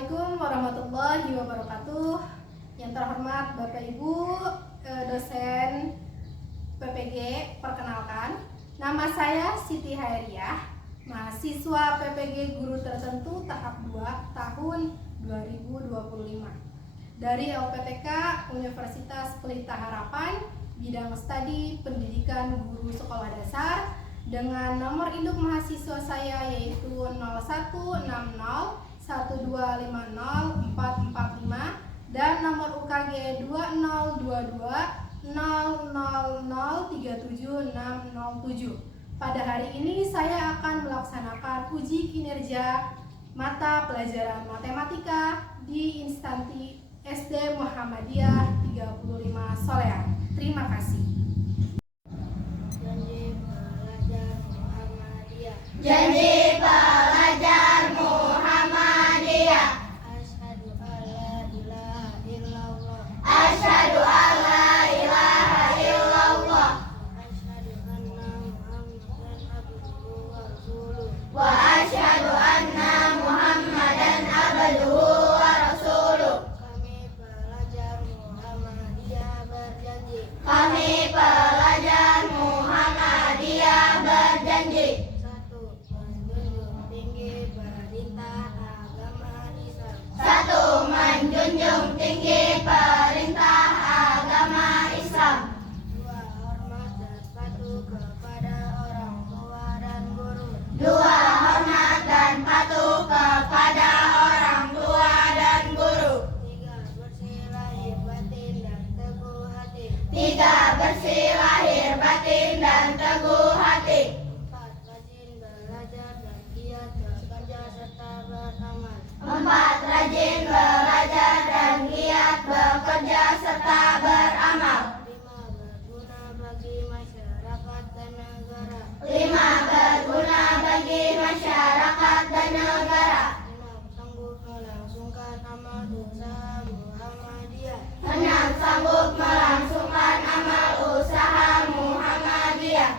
Assalamualaikum warahmatullahi wabarakatuh. Yang terhormat Bapak Ibu dosen PPG, perkenalkan, nama saya Siti Hairiah, mahasiswa PPG Guru Tertentu tahap 2 tahun 2025 dari LPTK Universitas Pelita Harapan, bidang studi pendidikan guru sekolah dasar, dengan nomor induk mahasiswa saya yaitu 016012504445 dan nomor UKG 20200037607. Pada hari ini saya akan melaksanakan uji kinerja mata pelajaran matematika di instansi SD Muhammadiyah 35 Solean. Terima kasih. Janji pelajar Muhammadiyah. Asyhadu alla ilaha illallah. Wa asyhadu anna Muhammadan abduhu wa rasuluh. Kami pelajar Muhammadiyah berjanji. Satu, menjunjung tinggi perintah agama Islam. Dua, hormat dan patuh kepada orang tua dan guru. Dua, hormat dan patuh kepada orang tua dan guru. Tiga, bersih lahir batin dan teguh hati. Tiga, bersih lahir batin dan teguh hati. Empat, rajin belajar dan giat bekerja serta beramal. Empat, rajin belajar dan giat bekerja serta beramal. Lima, berguna bagi masyarakat dan negara. Lima, berguna bagi masyarakat dan negara. Enam, sanggup melangsungkan amal usaha Muhammadiyah. Enam, sanggup melangsungkan amal usaha Muhammadiyah.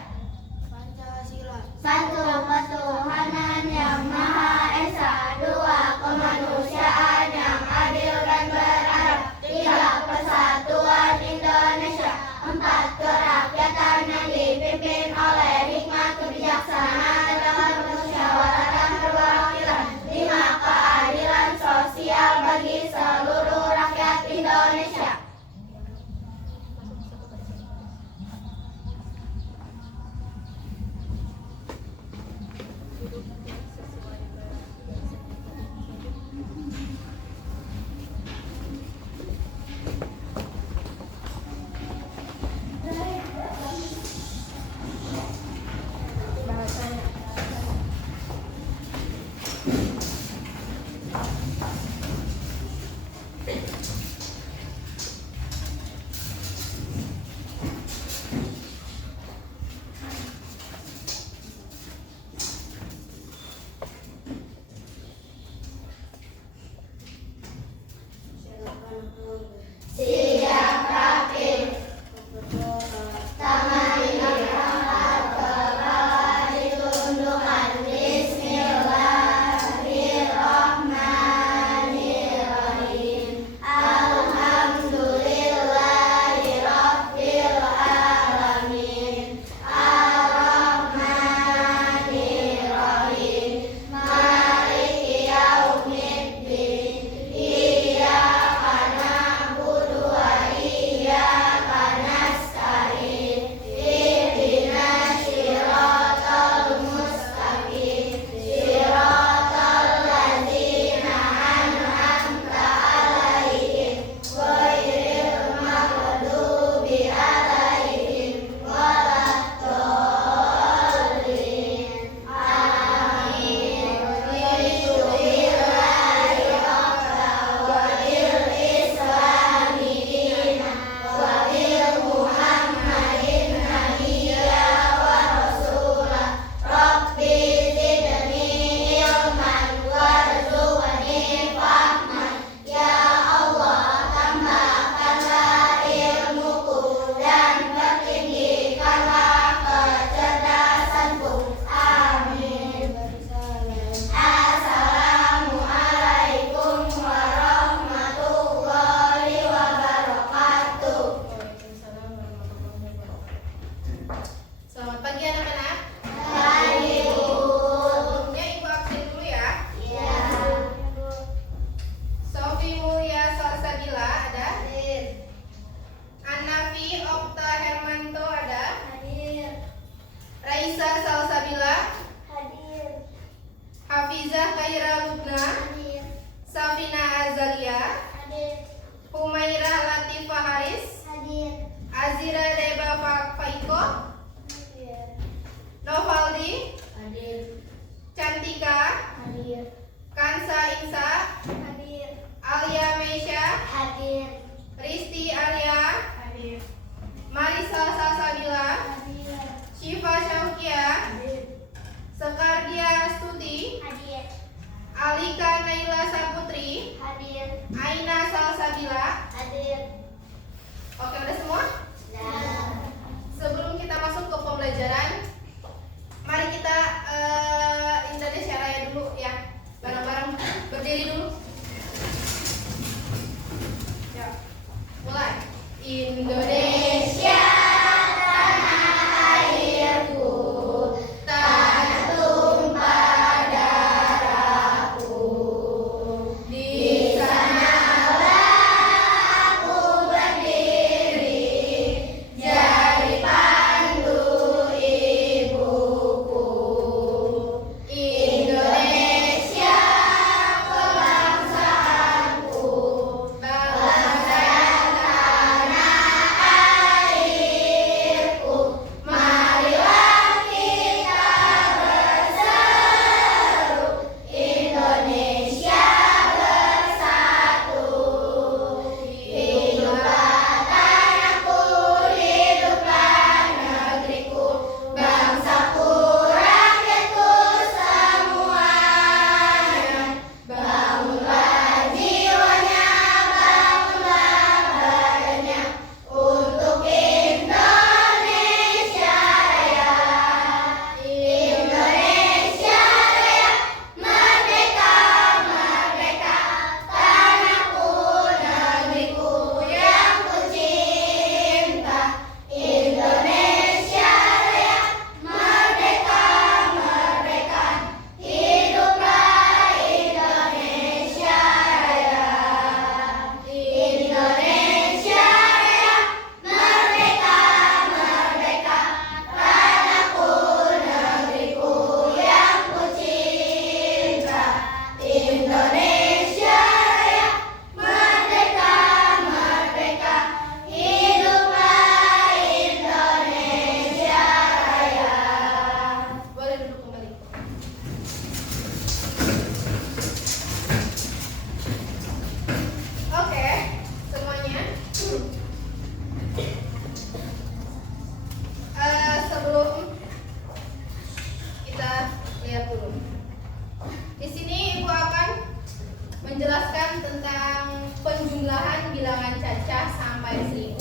Pancasila. Satu, ketuhanan yang Maha Esa. Dua, kemanusiaan yang adil dan beradab. Tiga, persatuan Indonesia. Empat, kerakyatan yang dipimpin oleh hikmat kebijaksanaan dalam musyawaratan perwakilan. Lima, keadilan sosial bagi seluruh rakyat Indonesia. Raisa Salsabila, Hadir. Hafizah Khaira Lubna, Hadir. Safina Azalia, Hadir. Humaira Latifah Haris, Hadir. Azira Deba Faiko, Hadir. Novaldi, Hadir. Cantika, Hadir. Kansa Insa, Hadir. Alia Meisha, Hadir. Risti Arya, Hadir. Marisa Salsabila, Hadir. Syifa Syaukia, Hadir. Sekardia Stuti, Hadir. Alika Naila Saputri, Hadir. Aina Salsabila. Hadir. Oke, udah semua? Dah. Sebelum kita masuk ke pembelajaran, mari kita Indonesia Raya dulu ya. Bareng-bareng berdiri dulu. Ya. Mulai. Indonesia tanah airku, tanah tumpah darahku. Di sanalah aku berdiri, jadi pandu ibuku. Indonesia kebangsaanku, bangsa tanah airku. Marilah kita berseru, Indonesia bersatu. Hiduplah tanahku, hiduplah negeriku, bangsaku, rakyatku semuanya. Bangunlah jiwanya, bangunlah badannya, untuk Indonesia Raya. Indonesia Raya, merdeka, merdeka, tanahku, negeriku yang kucinta. Indonesia Raya, merdeka, merdeka, hiduplah Indonesia Raya. Indonesia Raya, merdeka, merdeka, tanahku, negeriku yang kucinta. Indonesia Raya, merdeka, merdeka, hiduplah Indonesia Raya. Boleh duduk kembali. Oke, semuanya. Sebelum kita lihat dulu. Di sini Ibu akan menjelaskan tentang penjumlahan bilangan cacah sampai 1000.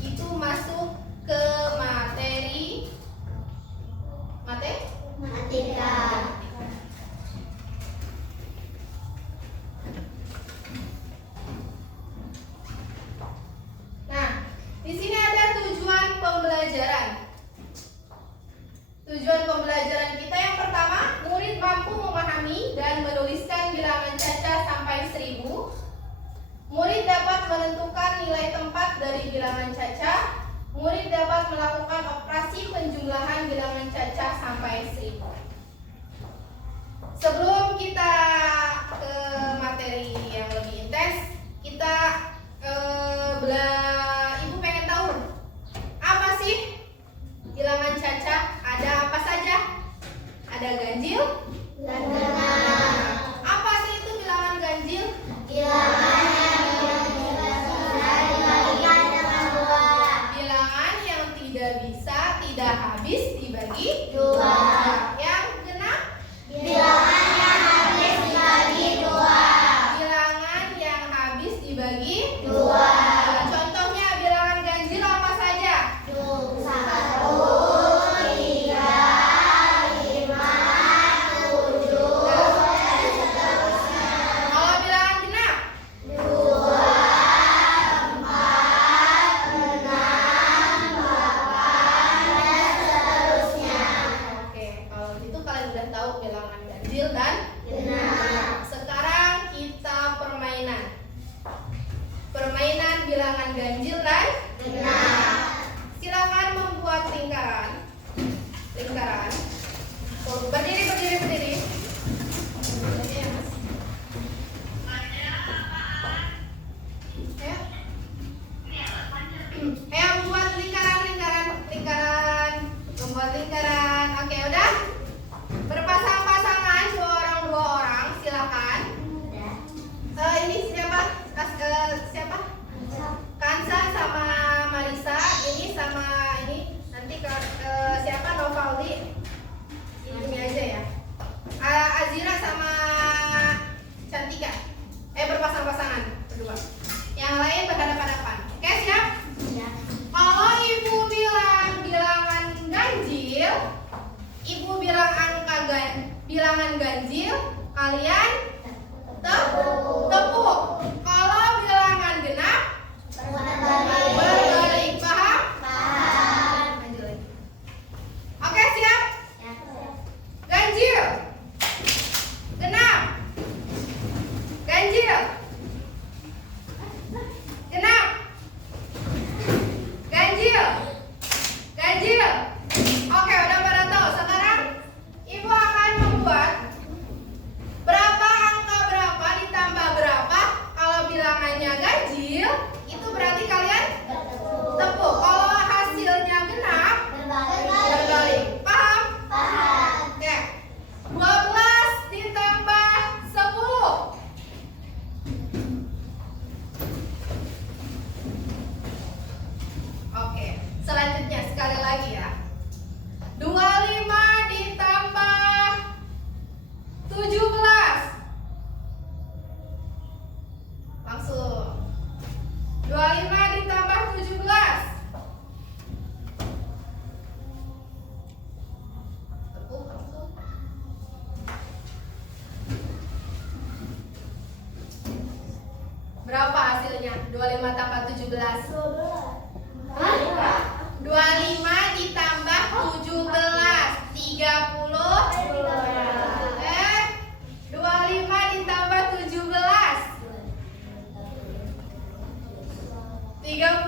Itu masuk ke materi Matematika. Nah, di sini ada tujuan pembelajaran. Tujuan pembelajaran kita yang pertama, murid mampu memahami dan menuliskan bilangan cacah sampai 1000. Murid dapat menentukan nilai tempat dari bilangan cacah. Murid dapat melakukan operasi penjumlahan bilangan cacah sampai 1000. Sebelum kita ke materi yang lebih intens, kita Ibu pengen tahu apa sih bilangan cacah? Ada apa saja? Ada ganjil? Dan genap. Apa sih itu bilangan ganjil? Bilangan yang tidak bisa tidak habis dibagi Dua. Yang genap? Bilangan yang habis dibagi dua. Bilangan yang habis dibagi Dua. Contohnya bilangan ganjil apa saja? 1, 3, 5, 7, Ibu bilang bilangan ganjil, kalian tepuk. Kalau bilangan genap, berbalik. Paham? Lanjut lagi. Oke, siap? Ganjil, genap, ganjil, genap, ganjil, ganjil. Oke, udah pada tahu. Sekarang Ibu akan membuat berapa angka berapa ditambah berapa. Kalau bilangannya ganjil, itu berarti kalian tepuk. Kalau hasilnya genap, berbalik. Paham? Oke. 12 ditambah 10. Oke. Selanjutnya sekali lagi ya. 25 ditambah 17. Langsung. 25 ditambah 17. Tepuk langsung. Berapa hasilnya? 25 tambah 17. 25 ditambah 17. 30. 25 ditambah 17. 30. 30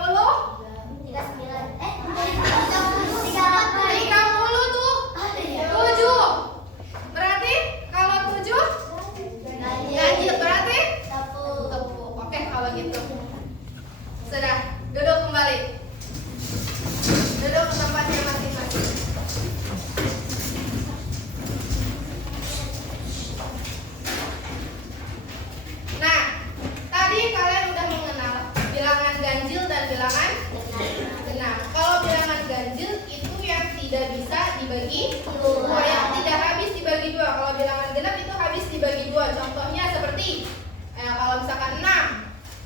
tuh 7. Berarti kalau 7 ganjil, berarti tepuk. Oke, kalau gitu. Sudah, duduk kembali. Duduk ke tempatnya masing-masing. Nah, tadi kalian udah mengenal bilangan ganjil dan bilangan genap. Kalau bilangan ganjil itu yang tidak bisa dibagi dua, yang tidak habis dibagi dua. Kalau bilangan genap itu habis dibagi dua. Contohnya seperti kalau misalkan 6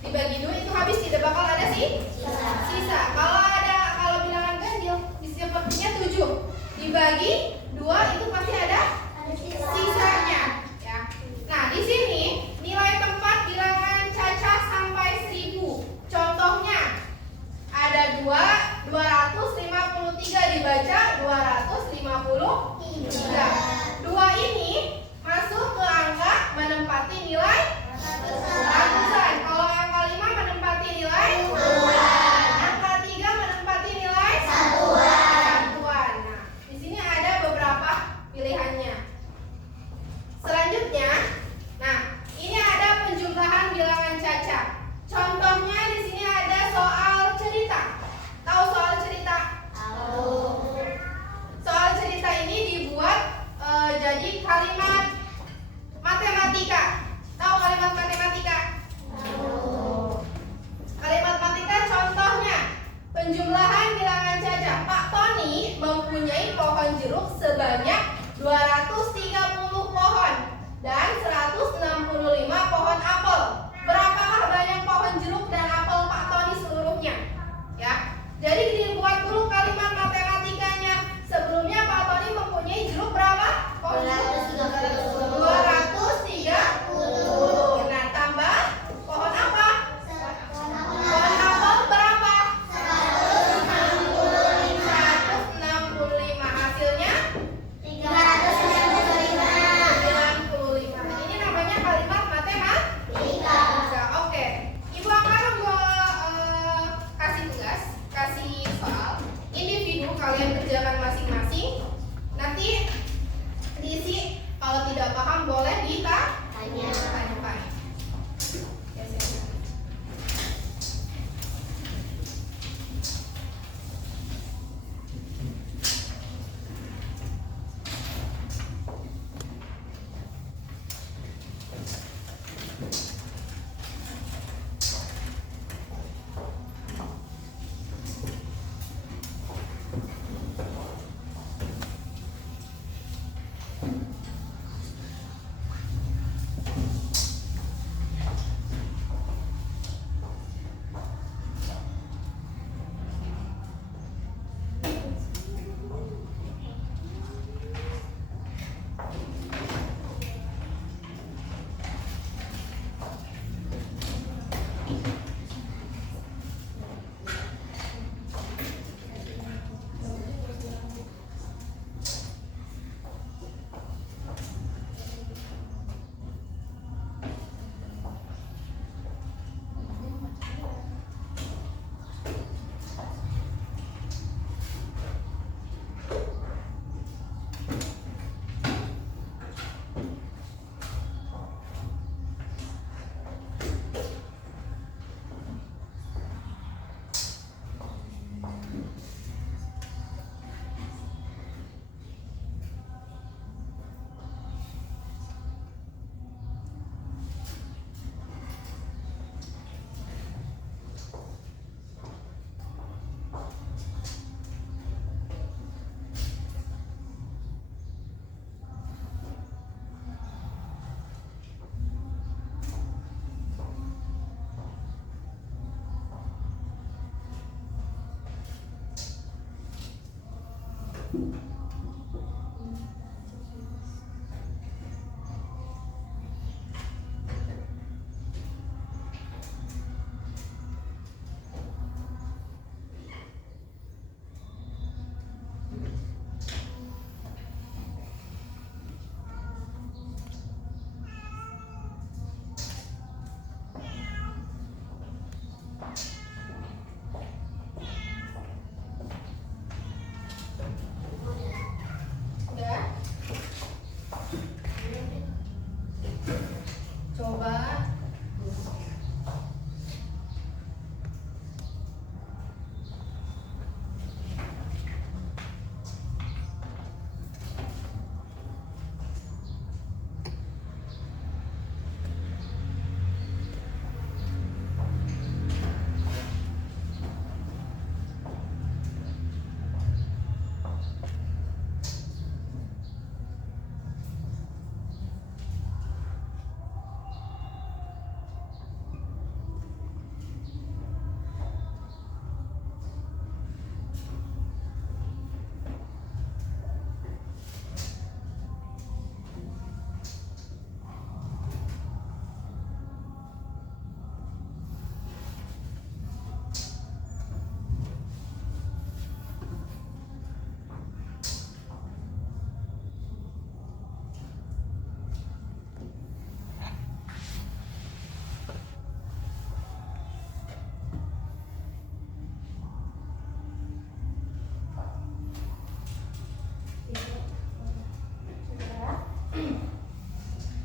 dibagi 2 itu habis, tidak bakal ada sisa. Kalau bilangan ganjil sepertinya 7 dibagi 2 itu pasti ada sisanya ya. Nah, di sini nilai tempat bilangan Caca sampai 1000. Contohnya ada 253 dibaca 253. 2 ini masuk ke angka menempati nilai ratusan. Kalau angka 5 menempati nilai angka 3 menempati nilai satuan. Nah, di sini ada beberapa pilihannya. Selanjutnya, nah, ini ada penjumlahan bilangan Caca. Contohnya di sini ada soal cerita. Tahu soal cerita? Soal cerita ini dibuat jadi kalimat matematika. Tahu kalimat matematika? Kalimat matematika contohnya penjumlahan bilangan Caca. Pak Tony mempunyai pohon jeruk sebanyak 230 pohon dan 165 pohon apel. Berapakah banyak pohon jeruk dan apel Pak Tony seluruhnya? Ya. Jadi dibuat dulu kalimat matematikanya. Sebelumnya Pak Tony mempunyai jeruk berapa? Pohon jeruk 230. Nah, tambah pohon apa? Pohon apel berapa? 165. Hasilnya 395. Ini namanya kalimat matematika. Oke. Ibu akan kasih tugas, kasih soal. Individu kalian kerjakan masing-masing. Nanti diisi, kalau tidak paham boleh ditanyakan. Ya, silakan.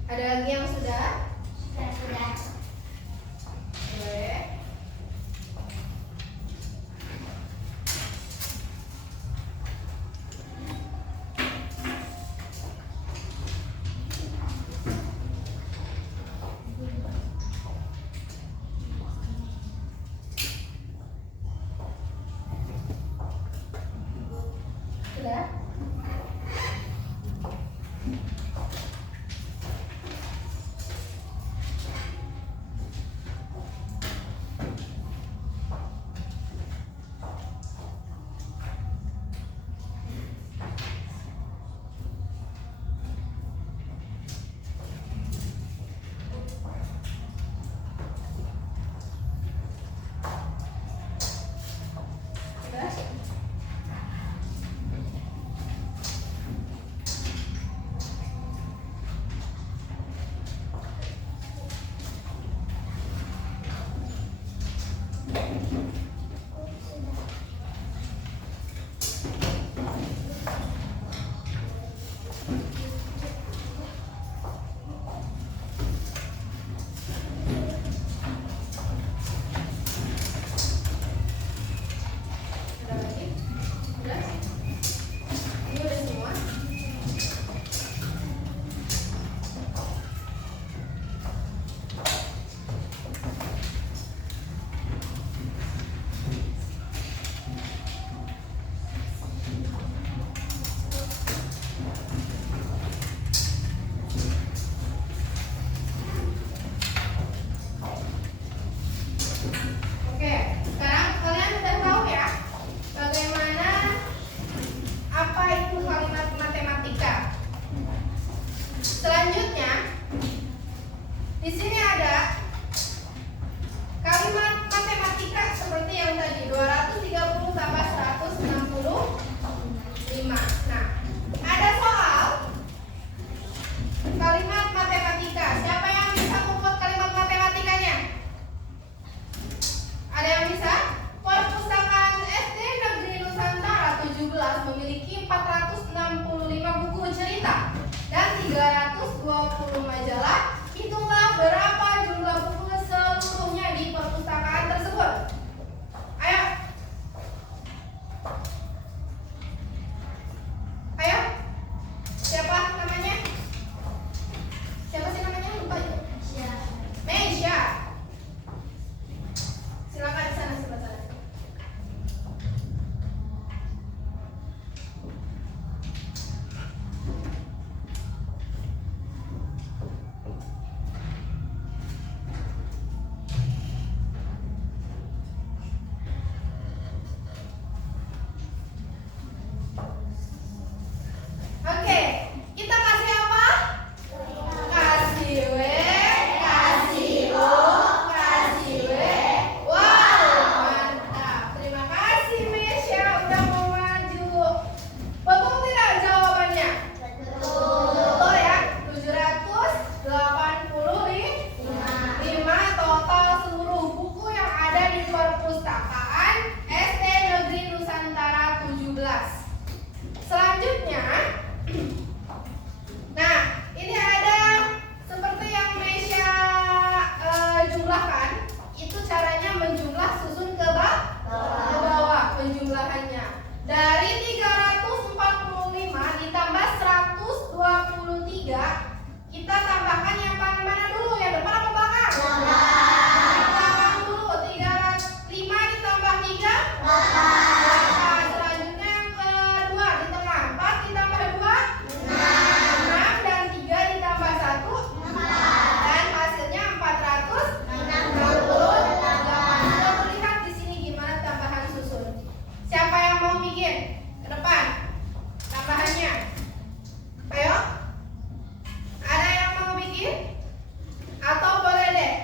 Ada lagi yang sudah? Sudah. Boleh. Sudah? Sudah? Ada lagi? Sudah? Ini udah semua? Oke, sekarang kalian udah tahu ya bagaimana apa itu kalimat matematika. Selanjutnya, di sini ada kalimat matematika seperti yang tadi 230 tambah 165. Nah, ada soal kalimat matematika. Siapa yang bisa membuat kalimat matematikanya? Ada yang bisa? Perpustakaan SD Negeri Nusantara 17 memiliki 465 buku cerita dan 320 majalah. Hitunglah berapa jumlah buku seluruhnya di perpustakaan tersebut. Ayo. Ayo. Siapa namanya? Siapa sih namanya? Lupa ya. Meisha. Silakan di sana sebelah sana. Oke, kita kasih apa? Kasih W, kasih O, kasih W. Wow, mantap. Terima kasih Mesya udah mau maju. Betul tidak jawabannya? Betul ya. 785 total seluruh buku yang ada di perpustakaan SD Negeri Nusantara 17. Selanjutnya, nah ini ada seperti yang Mesya jumlahkan. Itu caranya menjumlah susun ke bawah penjumlahannya. Dari 345 ditambah 123, kita tambahkan yang mana dulu? Yang depan apa belakang? Yang belakang dulu. 305 ditambah 3 8. Selanjutnya yang kedua di tengah. 4 ditambah 2 6 dan 3 ditambah 1 dan hasilnya 468. Sudah terlihat di sini gimana tambahan susun. Siapa yang mau bikin? Ke depan. Tambahannya. Ayo. Ada yang mau bikin? Atau boleh deh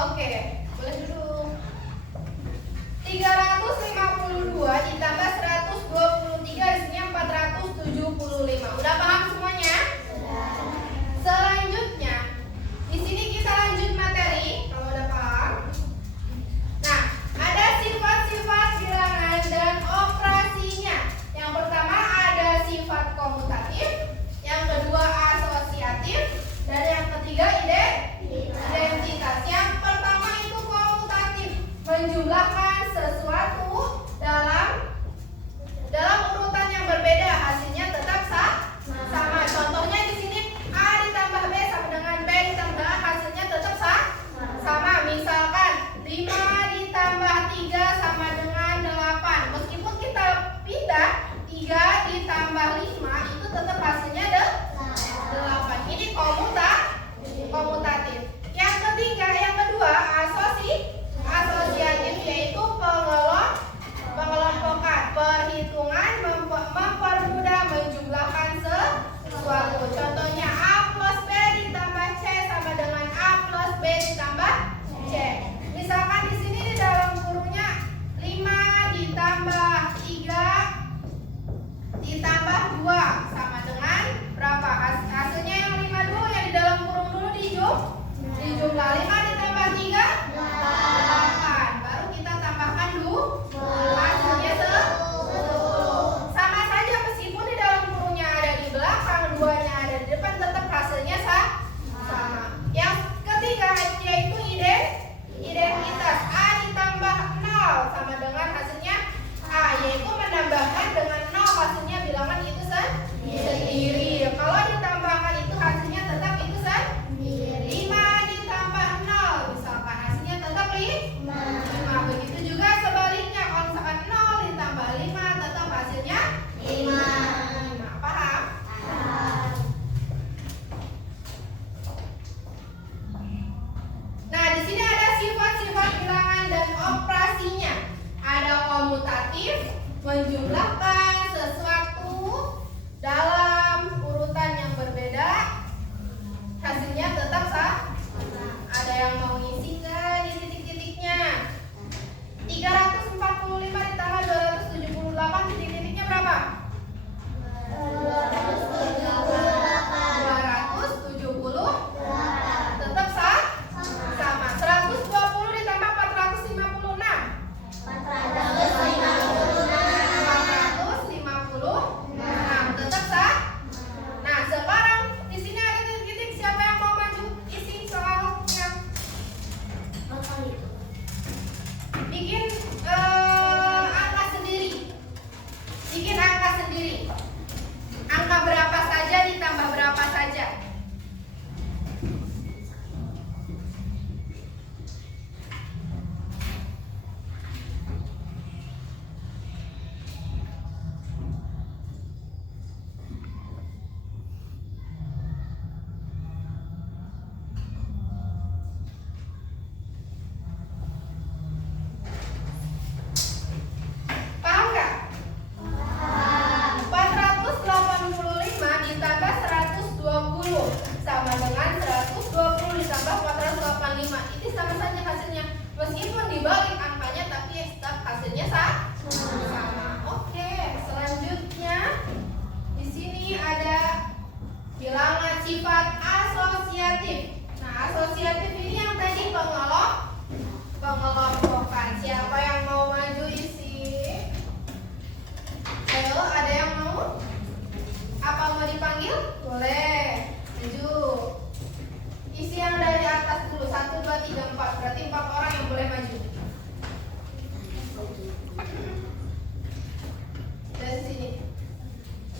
Oke, boleh duduk. 352 ditambah 123 isinya 475. Udah paham semuanya? Selanjutnya, di sini kita lanjut materi kalau udah paham. Nah, ada sifat-sifat bilangan dan operasinya. Yang pertama ada sifat komutatif, yang kedua asosiatif, dan yang ketiga identitas. Yang pertama itu komutatif, menjumlahkan sesuatu dalam urutan yang berbeda, hasilnya tetap sama. Contohnya di sini A ditambah B sama dengan B ditambah A, hasilnya tetap sama. Misalkan 5 ditambah 3 sama dengan 8. Meskipun kita pindah 3 ditambah 5 itu tetap hasilnya 8. Ini komutatif. Yang kedua asosiatif, yaitu pengelompokan, perhitungan, mempermudah menjumlahkan sesuatu. Contohnya A plus B ditambah C sama dengan A plus B ditambah C. Misalkan di sini di dalam kurungnya 5 ditambah 3 ditambah 2 sama dengan berapa? Hasilnya yang 5 dulu, yang di dalam kurung dulu dijumlah. 5 ditambah 3 8. Baru kita tambahkan dulu, hasilnya 10. Sama saja, meskipun di dalam kurungnya ada di belakang, duanya ada di depan, tetap hasilnya sama. Yang ketiga yaitu identitas. A ditambah 0 sama dengan hasilnya A, yaitu menambahkan dengan 0 hasilnya bilangan itu sendiri. Kalau ditambahkan itu hasilnya tetap itu sendiri. 5 ditambah 0 misalkan hasilnya tetap 5. Begitu juga sebaliknya, kalau misalkan 0 ditambah 5 tetap hasilnya 5. Paham? Nah, di sini ada sifat-sifat bilangan dan operasinya. Ada komutatif, menjumlahkan sesuatu dalam urutan yang berbeda, hasilnya tetap Ada yang mau ngisi nggak di titik-titiknya? 345 ditambah 278, titik-titiknya berapa? 270. Tetap sama. 120 ditambah 456. 456 tetap Nah, sekarang di sini ada titik-titik. Siapa yang mau maju isi soalnya? Bikin angka sendiri. Angka berapa saja ditambah berapa saja. Paham nggak? 485 ditambah 120 sama dengan 120 ditambah 485. Ini sama saja hasilnya. Meskipun dibalik angkanya, tapi tetap hasilnya sama. Oke, selanjutnya di sini ada bilangan sifat asosiatif. Nah, asosiatif ini yang tadi pengelompokan. Siapa yang mau maju isi? Ayo, ada yang mau? Apa mau dipanggil? Boleh. Maju. Isi yang dari atas dulu. 1, 2, 3, 4. Berarti 4 orang yang boleh maju. Dari sini.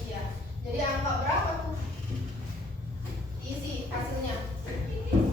Iya. Jadi angka berapa tuh? Isi hasilnya. Sini.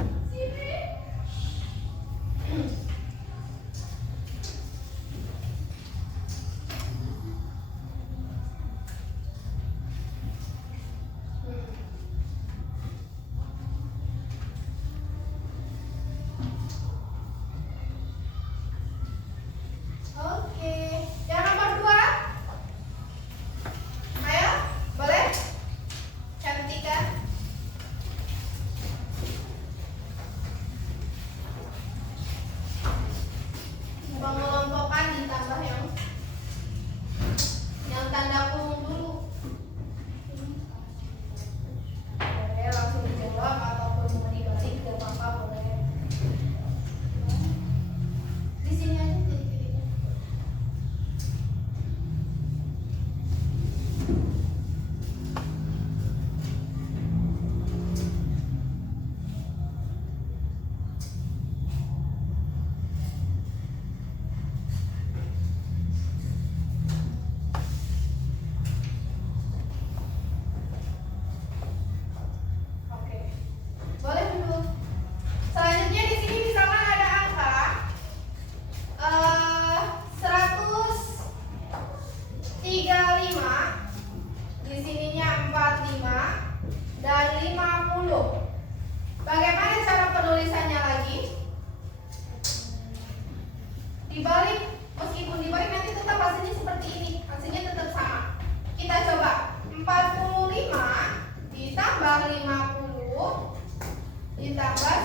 ditambah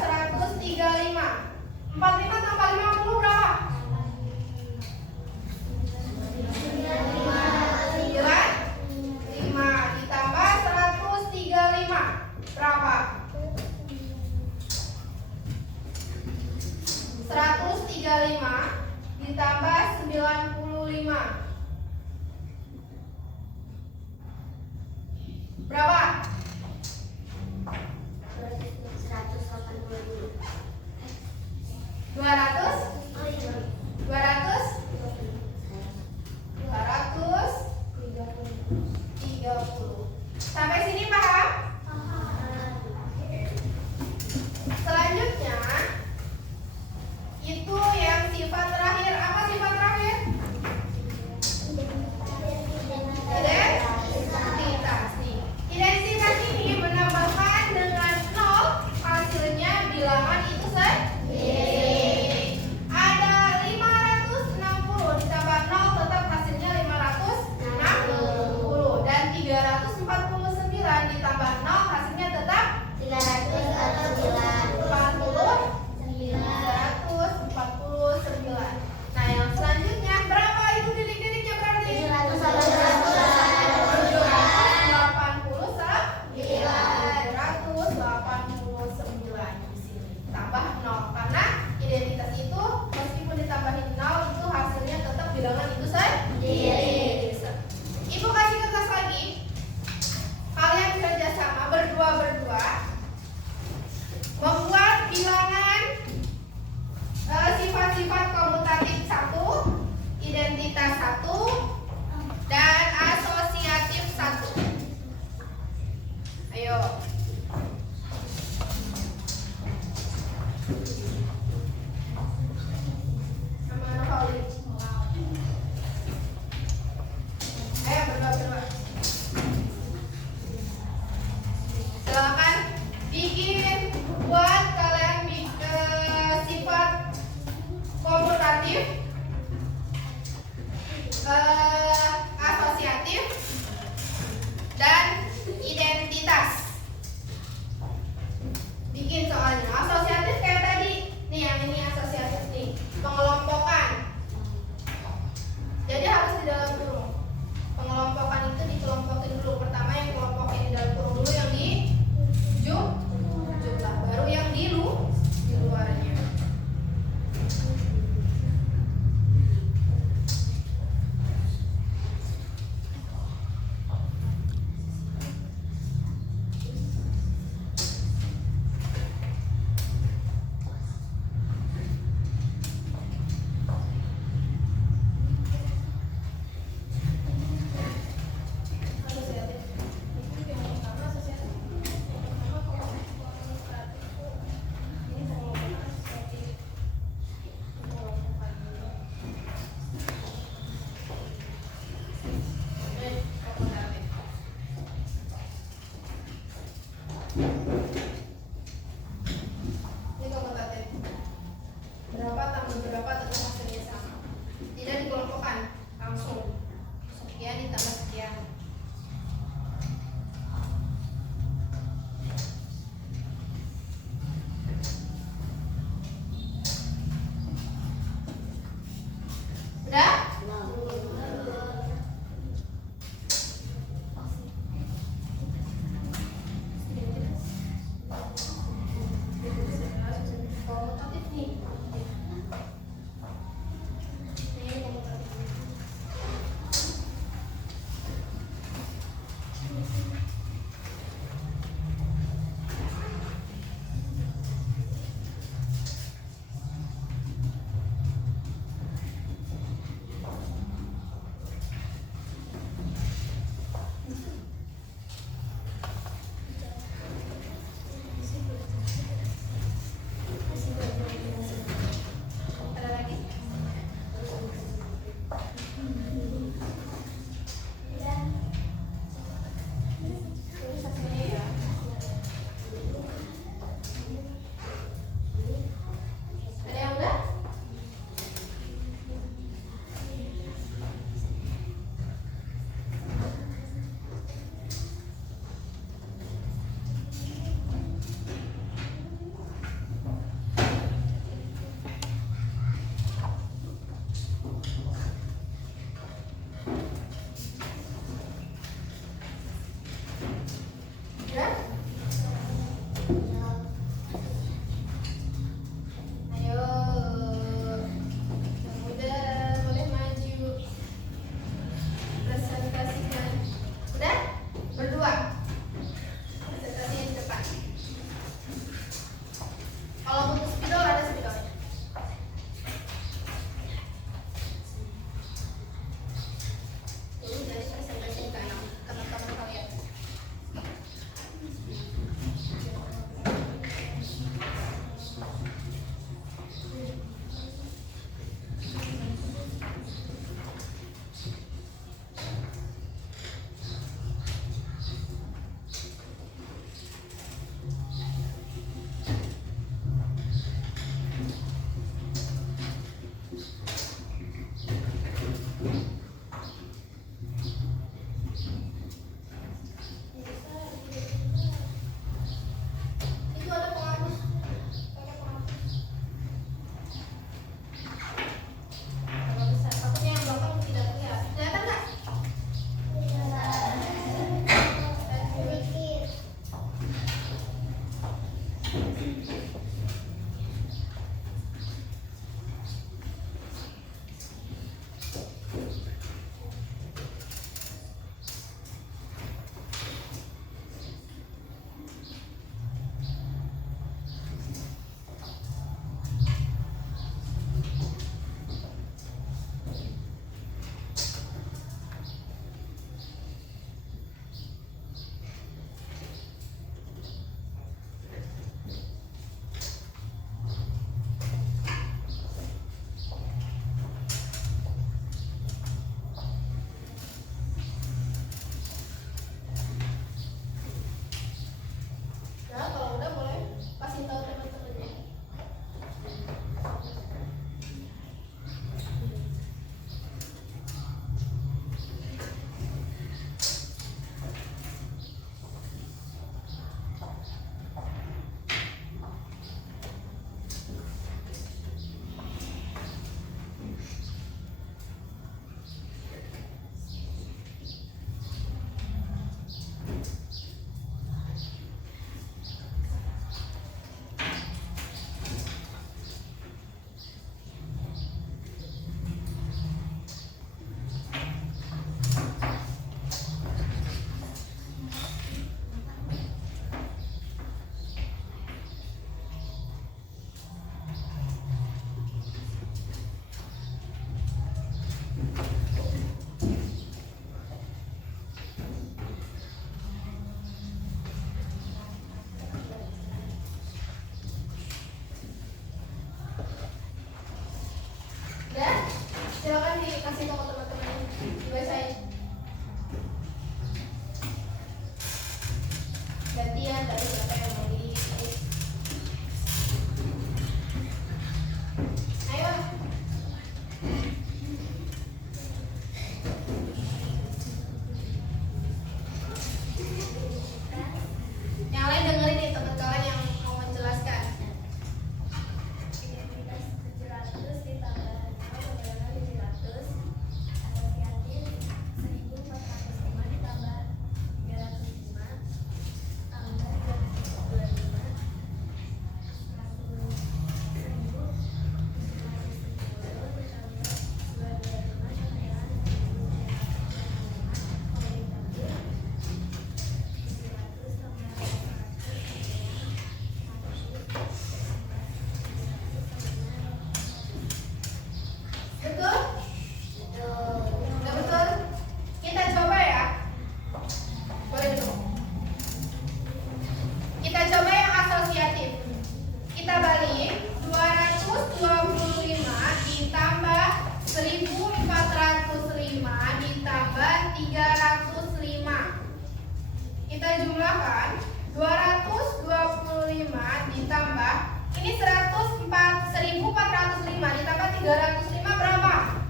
135. 45 tambah 50 berapa? 5 ditambah 135 berapa? 135 ditambah 95 berapa? 200? 230. Sampai sini paham? Selanjutnya itu yang sifat terakhir. Apa sifat terakhir? Ayo, yang muda boleh maju. Presentasikan. Udah? Berdua. Presentasinya di depan. Kalau butuh spidol ada spidolnya. Jadi dari presentasi ke teman-teman kalian. Itu ada penghapus. Pakai penghapus. Kalau besar, takutnya yang belakang tidak terlihat. Kelihatan nggak? Sedikit. Nah, kalau udah boleh kasih tahu teman-temannya. Udah? Silakan dikasih tahu teman-teman. Dibacain. Gantian dari siapa yang mau di. Ayo. Yang lain dengerin nih teman kalian yang mau menjelaskan. Identitas 700 ditambah 700 asosiatif 1405 ditambah 305 tambah 225 Betul? Udah betul? Kita coba ya. Boleh dulu. Kita coba yang asosiatif. Kita balik 225 ditambah 1405 ditambah 305. Kita jumlahkan 225 ditambah ini 1405 ditambah 305 berapa?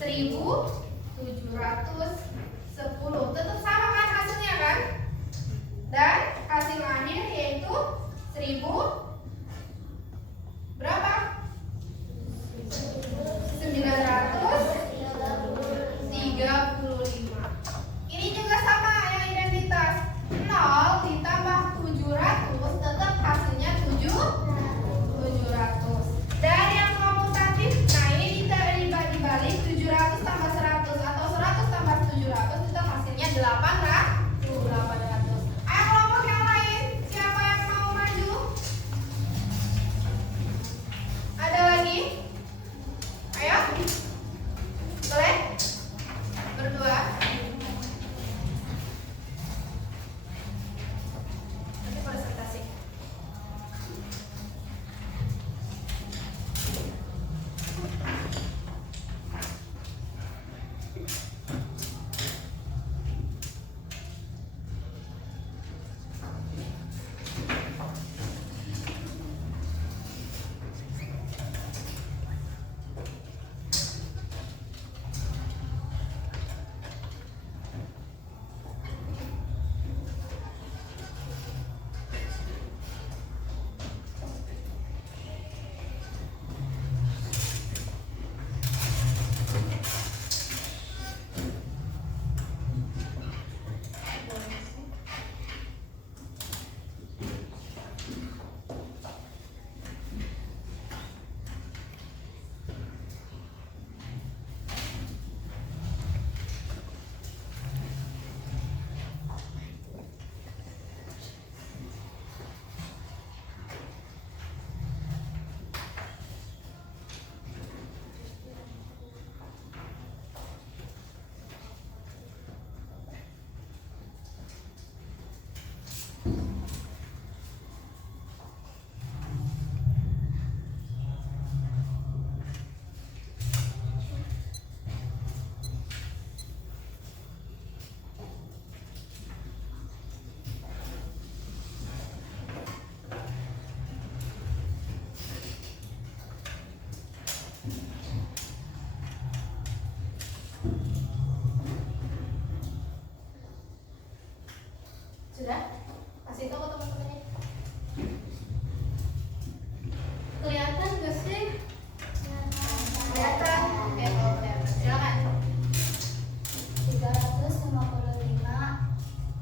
1710. Tetap sama kan hasilnya kan? Dan hasil akhir yaitu 1000 berapa? 930. Sudah? Kasih tahu teman-temannya. Kelihatan gak sih? Kelihatan? Oke, kalau kelihatan. Silakan. 355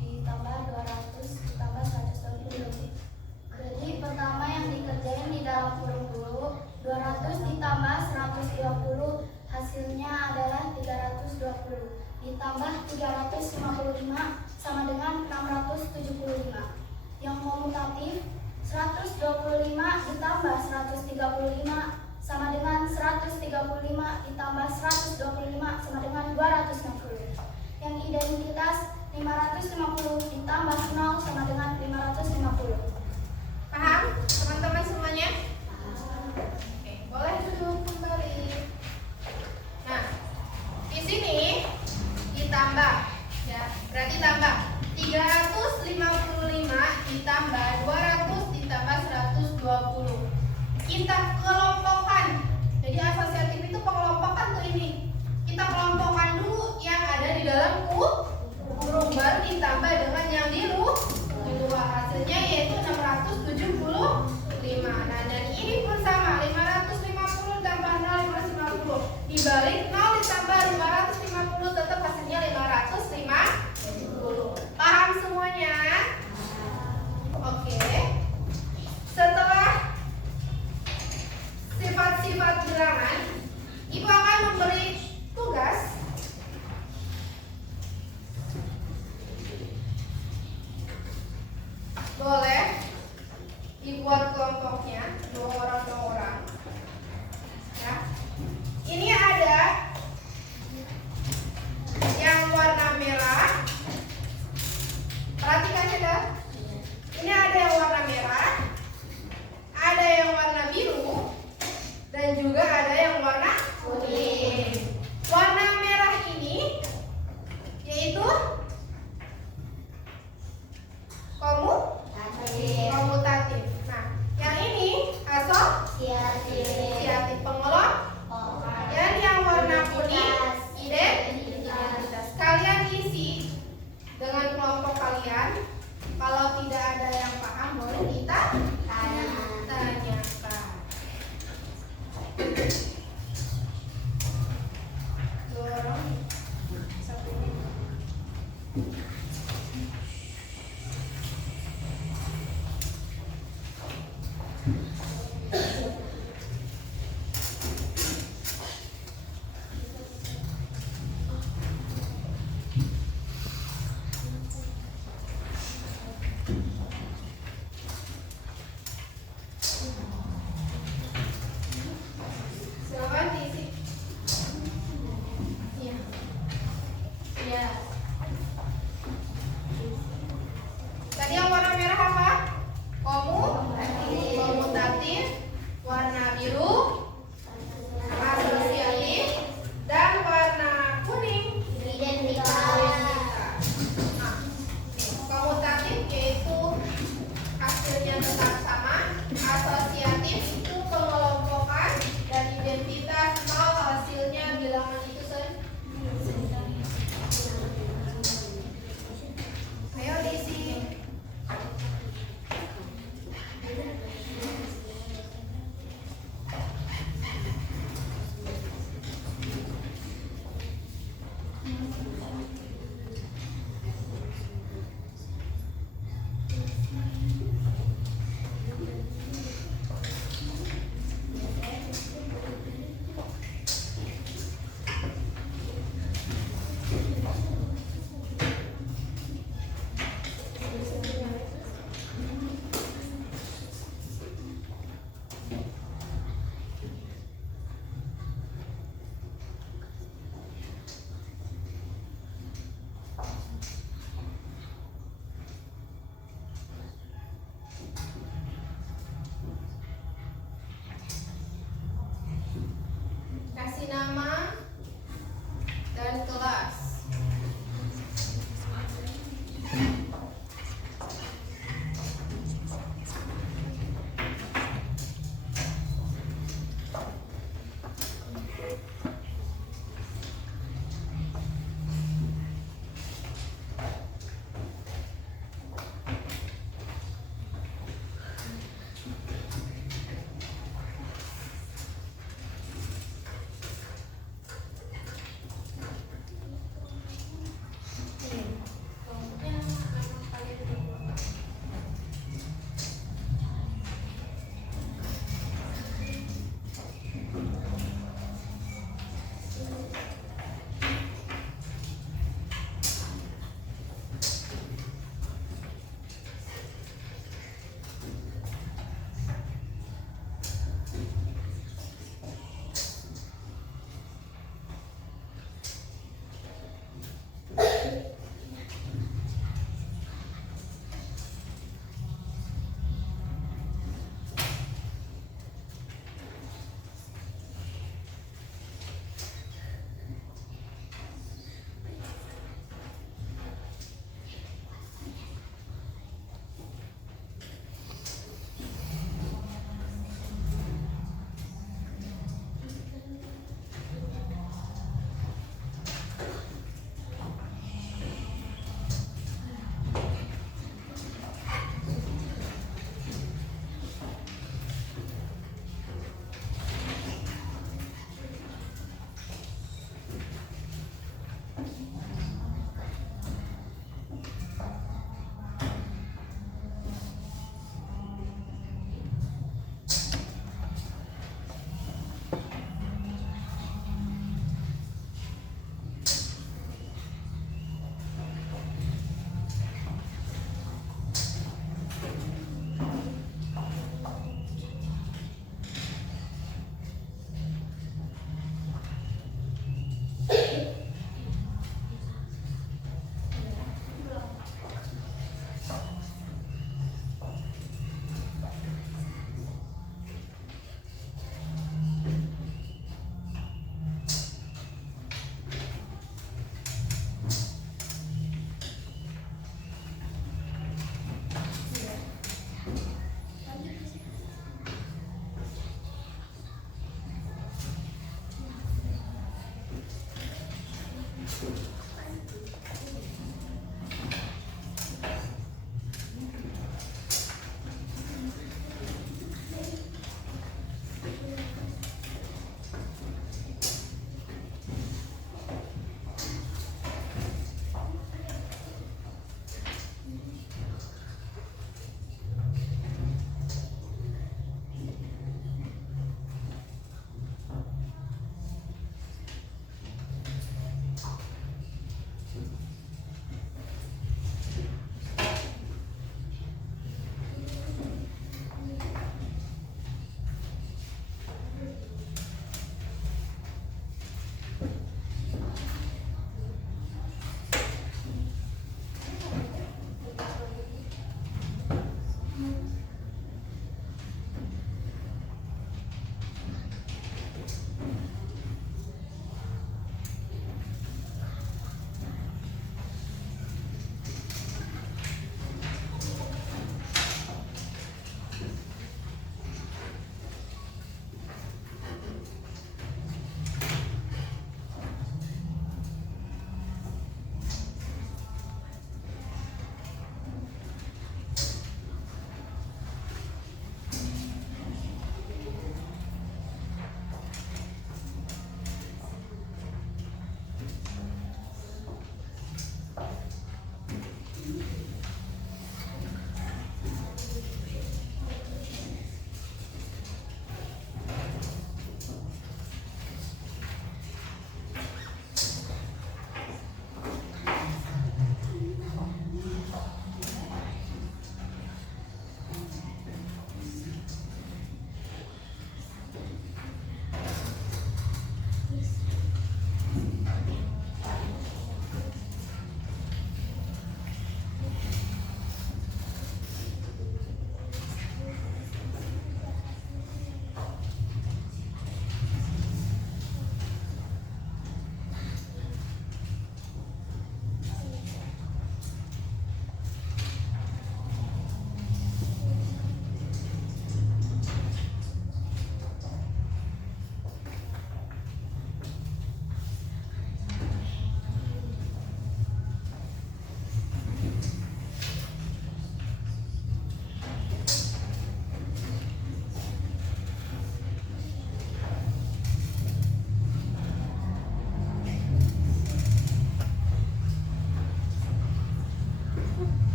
ditambah 200 ditambah 120. Jadi pertama yang dikerjain di dalam kurung dulu. 200 ditambah 120 hasilnya adalah 320 ditambah 355 sama dengan 675. Yang komutatif 125 ditambah 135 sama dengan 135 ditambah 125 sama dengan 260. Yang identitas 550 ditambah 0 sama dengan 550. Paham teman-teman semuanya? Oke, boleh duduk kembali. Nah, di sini ditambah, ya, berarti tambah 355 ditambah 200 ditambah 120. Kita kelompokkan. Jadi asosiatif itu pengelompokan tuh ini. Kita kelompokkan dulu yang ada di dalam kurung baru ditambah dengan yang di luar. Hasilnya yaitu 675. Nah, dan ini pun sama, 550 tambah 0 550. Dibalik 0 ditambah 550 tetap hasilnya 550. Paham semuanya? Oke. Setelah sifat-sifat bilangan, Ibu akan memberi tugas boleh dibuat kelompoknya 2 orang 2 orang. Ya. Ini ada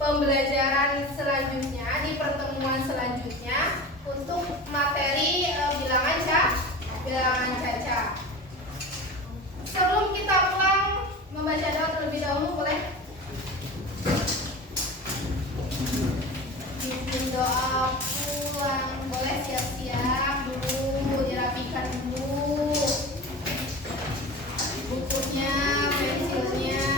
pembelajaran selanjutnya, di pertemuan selanjutnya untuk materi bilangan caca. Sebelum kita pulang membaca doa terlebih dahulu, boleh bikin doa pulang, boleh siap-siap dulu, dirapikan dulu bukunya, pensilnya.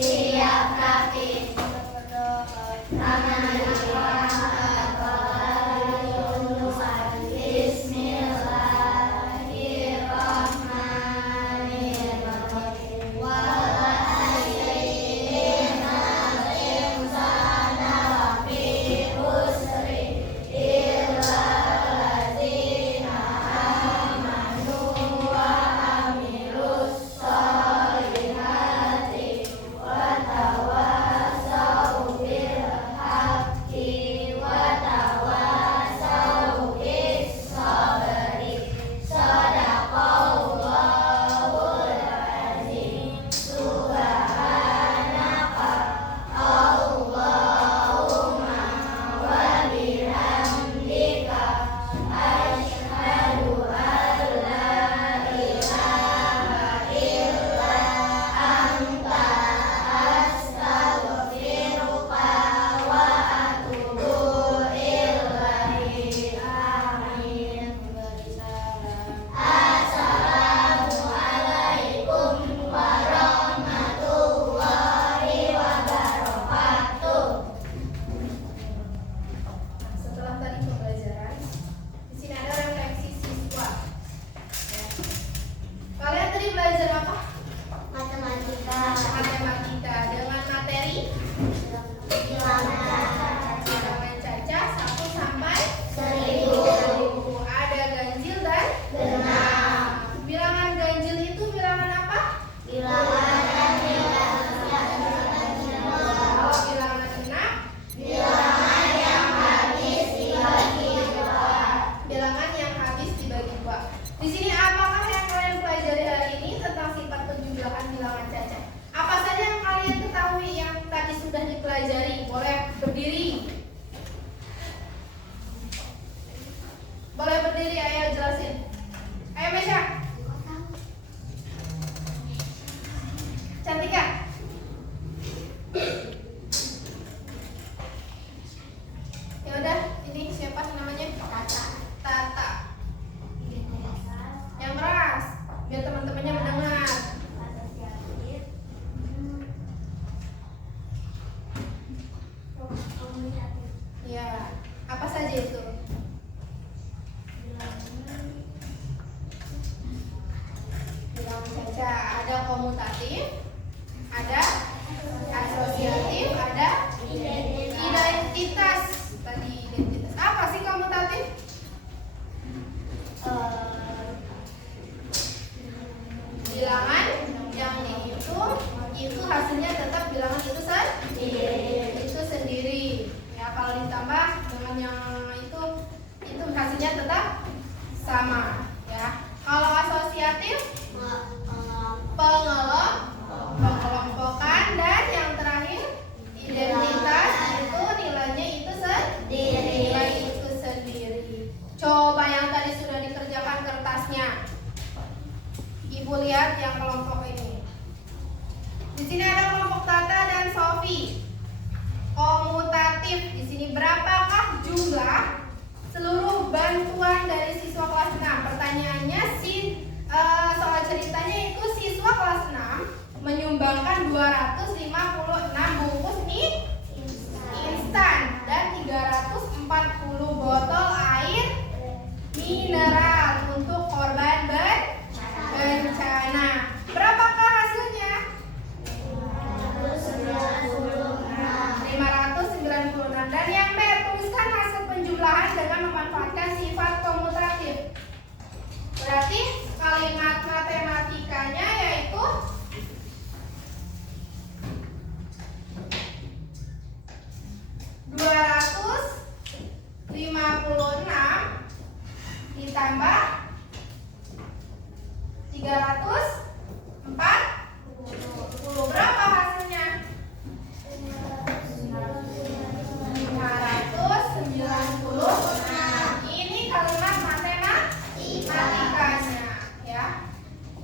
Siap rapi, tangan komutatif, ada asosiatif, ada identitas. Tadi identitas. Apa sih komutatif? Bilangan yang dihitung itu hasilnya tetap bilangan itu sendiri. Ya, kalau ditambah dengan yang itu hasilnya tetap sama. Ya. Kalau asosiatif pengelompokan, dan yang terakhir identitas itu nilainya itu sendiri. Coba yang tadi sudah dikerjakan kertasnya, Ibu lihat yang kelompok ini. Di sini ada kelompok Tata dan Sofi. Komutatif. Di sini berapakah jumlah seluruh bantuan dari siswa kelas 6? Pertanyaannya soal ceritanya itu siswa kelas 6 menyumbangkan 256 bungkus mie instan dan 340 botol air mineral untuk korban bencana. Berapakah hasilnya? 596 ditambah 340. Berapa hasilnya? 590. Nah, ini kalimat matematikanya ya.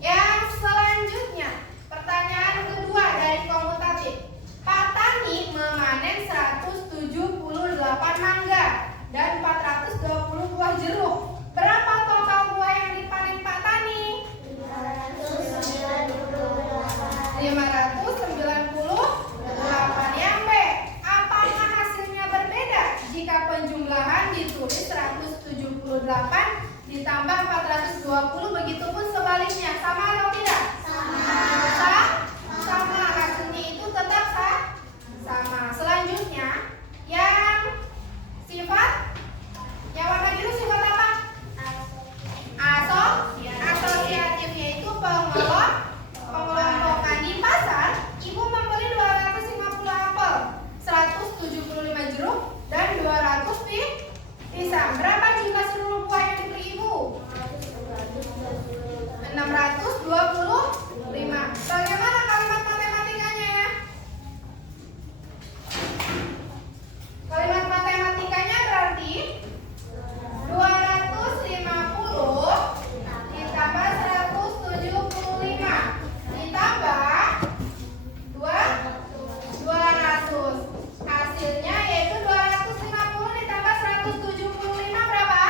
Yang selanjutnya, pertanyaan kedua dari komutatif. Pak Tani memanen 178 mangga dan 420 buah jeruk. Berapa total buah yang dipanen Pak Tani? 598. Yang B, apakah hasilnya berbeda jika penjumlahan ditulis 178 ditambah 420, begitupun sebaliknya, sama atau tidak? Sama, hasilnya itu tetap sama. Selanjutnya, yang sifat yang warna biru sifat apa? Asosiatif, yaitu pengelompokan. Di pasar, ibu membeli 250 apel, 175 jeruk, dan 200 pisang. Berapa jumlah seluruh buah yang dibeli ibu? 625. Bagaimana kalimat matematikanya? Kalimat matematikanya berarti 250 ditambah 175 ditambah 200. Hasilnya yaitu 250 ditambah 175 berapa?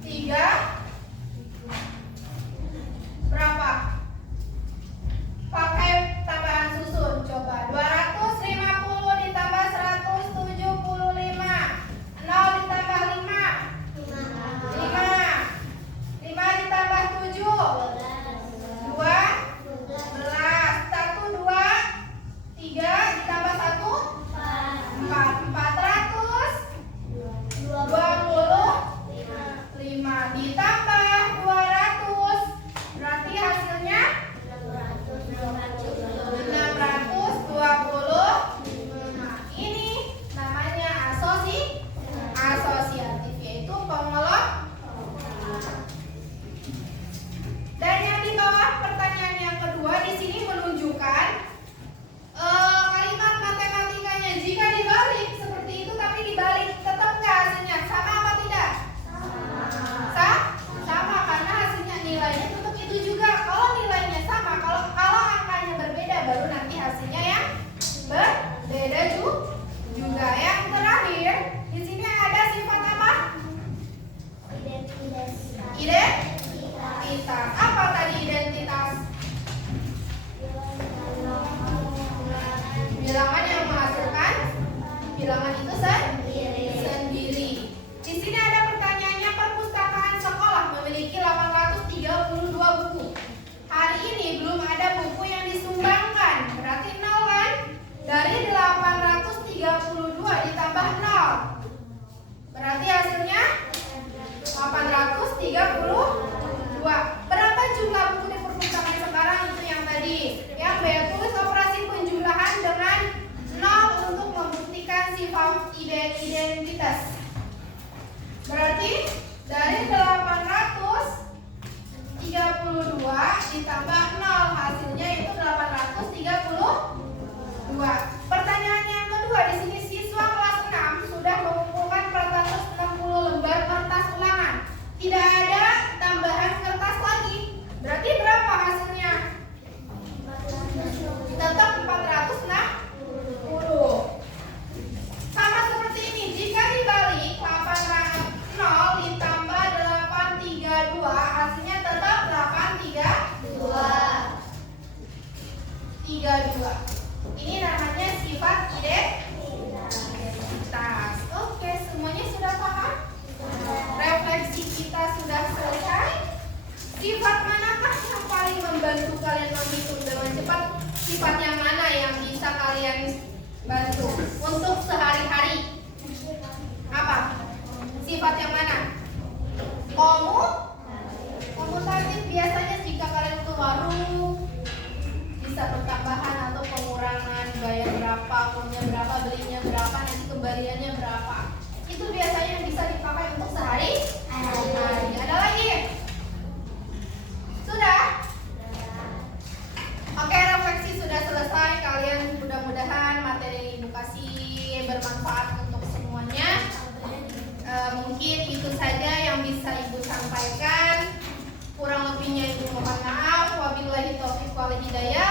3 berapa? Pakai tambahan susun. Coba 250 ditambah 175. 0 ditambah 5. 5 ditambah 7. 12. 1, 2, 3 ditambah 1. 4. 425 ditambah 200. Berarti hasilnya 620. Ini namanya asosiatif, yaitu pengelompokan. Dan yang di bawah pertanyaan yang kedua di sini menunjukkan kalimat matematikanya. Jika dibalik seperti itu tapi dibalik, tetap nggak hasilnya? Sama apa tidak? Sama, karena hasilnya nilainya tetap itu juga. Kalau nilainya sama, kalau angkanya berbeda, baru nanti hasilnya yang berbeda juga. Yang terakhir di sini ada sifat apa? Identitas. Apa tadi identitas? Bilangan yang menghasilkan bilangan itu sendiri. Di sini ada pertanyaannya, perpustakaan sekolah memiliki 832 buku. Hari ini belum ada buku yang disumbangkan, berarti 0 kan? Dari 832 ditambah 0, berarti hasilnya 832. Berapa jumlah buku di perpustakaan sekarang? Itu yang tadi. Yang B, tulis operasi penjumlahan dengan 0 untuk membuktikan sifat identitas. Berarti dari 832 ditambah 0, hasilnya itu 832. Pertanyaan yang kedua di sini, siswa kelas 6 sudah mengumpulkan 460 lembar kertas ulangan. Tidak ada tambahan kertas lagi. Berarti berapa hasilnya? Tetap 460. Sama seperti ini. Jika dibalik 800 ditambah 832, hasilnya tetap 832. Ini namanya sifat identitas. Oke, semuanya sudah paham? Refleksi kita sudah selesai. Sifat manakah yang paling membantu kalian menghitung dengan cepat? Sifat yang mana yang bisa kalian bantu untuk sehari-hari? Apa? Sifat yang mana? Komutatif. Biasanya jika kalian ke warung bisa pertambahan atau pengurangan, bayar berapa berapa, uangnya berapa, belinya berapa, nanti kembaliannya berapa. Itu biasanya yang bisa dipakai untuk sehari-hari. Ada lagi? Sudah? Oke, refleksi sudah selesai. Kalian mudah-mudahan materi Ibu kasih bermanfaat untuk semuanya. Mungkin itu saja yang bisa Ibu sampaikan. Kurang lebihnya Ibu mohon maaf. Wabillahi taufiq wal hidayah.